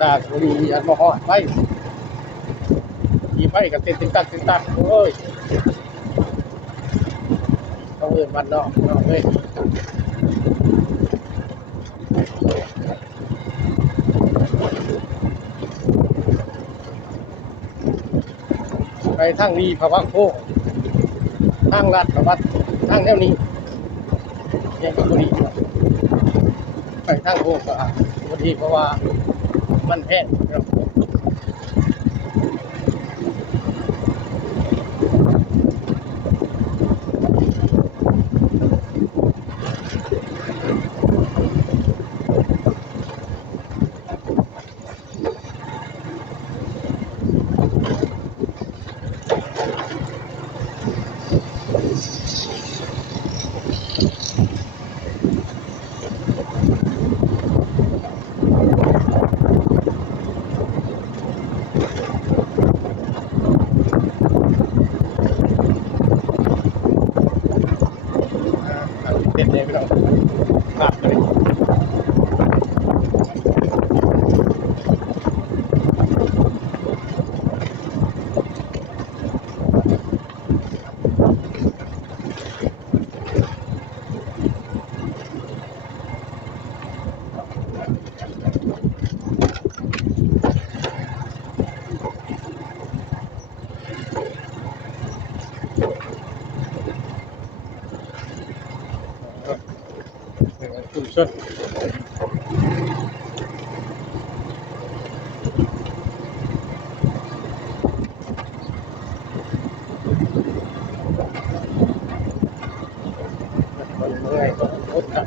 สากบุรีอันมาหอดไปขี่ไปกับเต้นติดตักโอ้ยต้องเอินวันนอกเลยไปทางนี้พระวังโพทางลัดพระวัดทางแนวนี้ยังบุรีไปทางโพก็บุรีเพราะว่ามันแพงเด็ดเลยพี่น้องภาพเลยชุมชนคนเมื่อยก็อดครับ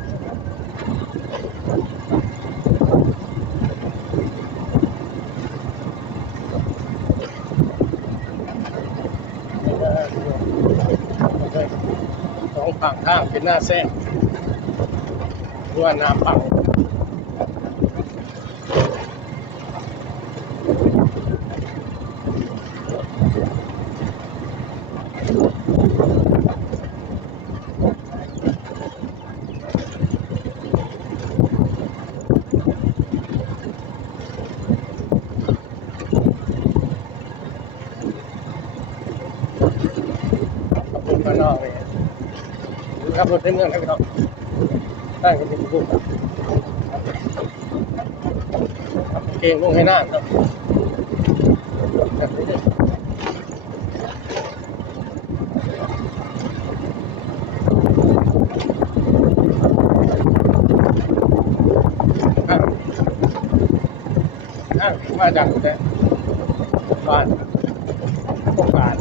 สองฝั่งทางเป็นหน้าแซงด้วยน้ำปังขับรถมานอกเลยขับรถในเมืองนะครับได้ก็เป็นผู้เก่งลงให้หน้าครับแบบนี้มาจากแต่บ้านพวกบ้าน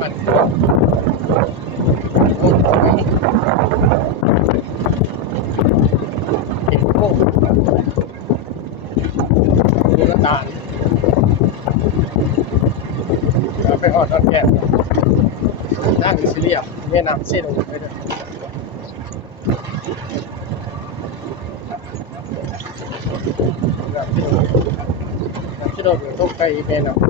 มันพวกหอยเห็ดพวกดูน้ำตาลแล้วไปหอดตอนแก่นั่งอิสเลียแม่น้ำเส้นไปด้วยที่เราต้องไปแม่น้ำ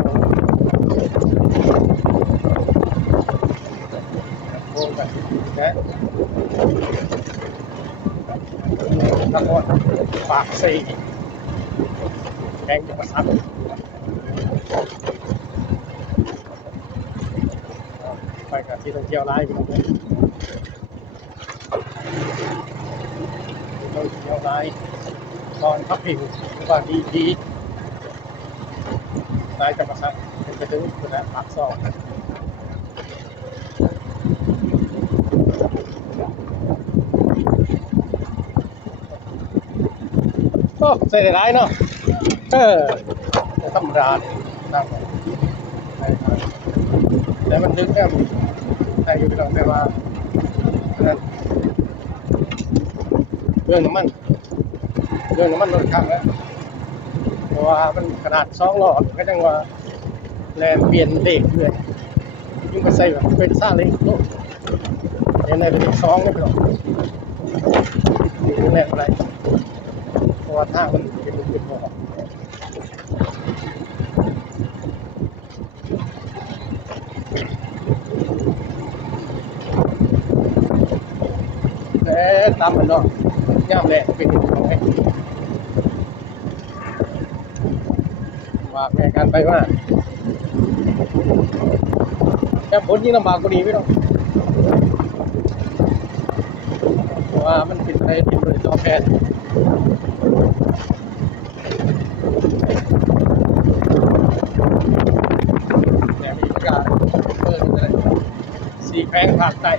โอ้กันนะนครปากซีแข่งจะมาซัดไปกับที่ท่องเที่ยวไล่ไปเลยท่องเที่ยวไล่ตอนพักผิงก่อนดีไล่จะมาซัดเป็นไปถึงคนละปากซองก็ใส่ร้ายเนาะธรรมดานะครับแต่มันลึกแค่แต่อยู่ในหลังแต่ว่านั่นเรื่องน้ำมันลดข้างแล้วเพราะว่ามันขนาด2 หลอดก็จังว่าแลนเปลี่ยนเบรกเลยยิ่งไปใส่แบบเป็นซ่าเล็กโลในเป็น2เนี่ยพี่น้องแรงอะไรเพราะว่าทางมันเป็นพอ ตามมันเนาะย่ามแหละเป็นยังไงว่าแม่การไปว่าแต่ผลยิ่งลำบากกว่านี้พี่น้องเพราะว่ามันเป็นอะไรที่บริษัทแพทย์แต่มีประกาศอะไร4 แขวงภาคใต้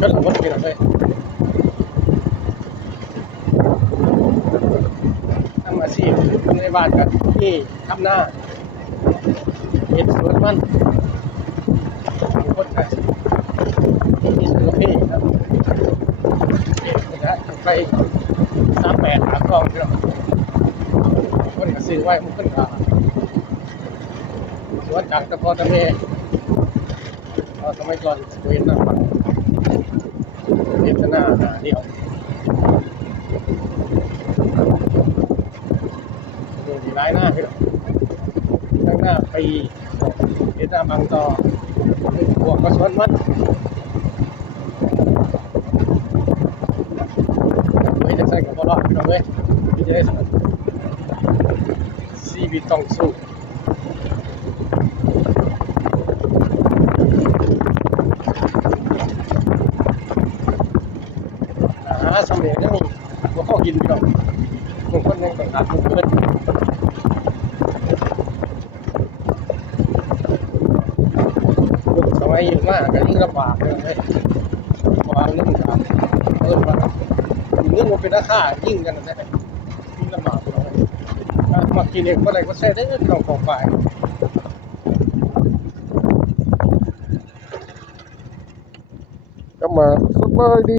ชนบทพี่น้องเลยทำอาชีพในบ้านกันที่ทำหน้าเห็ดสวนมันบางคนก็มีสวนกาแฟครับเห็ดนะไป38 หาคลองพี่น้องคนก็ซื้อไว้มันขึ้นมาสวนจากตะพอตะเมเราสมัยก่อนเห็นหน้าฝั่งเห็นหน้าเดียวดูดีร้ายหน้าพี่น้องตั้งหน้าปีเห็นหน้าบางตอบวกก็สวนมันไม่จะใส่กับบอลพี่น้องเลยไม่ได้สนชีวิตต้องสู้สำเร็จแล้วนี่ว่าข้อกินพี่น้องบางคนยังแต่งงานเพื่อนยุคสมัยยิ่งมากก็ยิ่งลำบากเลยเพราะว่าเรื่องการว่าเรื่องมันเป็นราคายิ่งกันนะยิ่งลำบากเลยมากินเองก็ได้ก็ใช้ได้เงินของฝ่ายก็มาสบายดี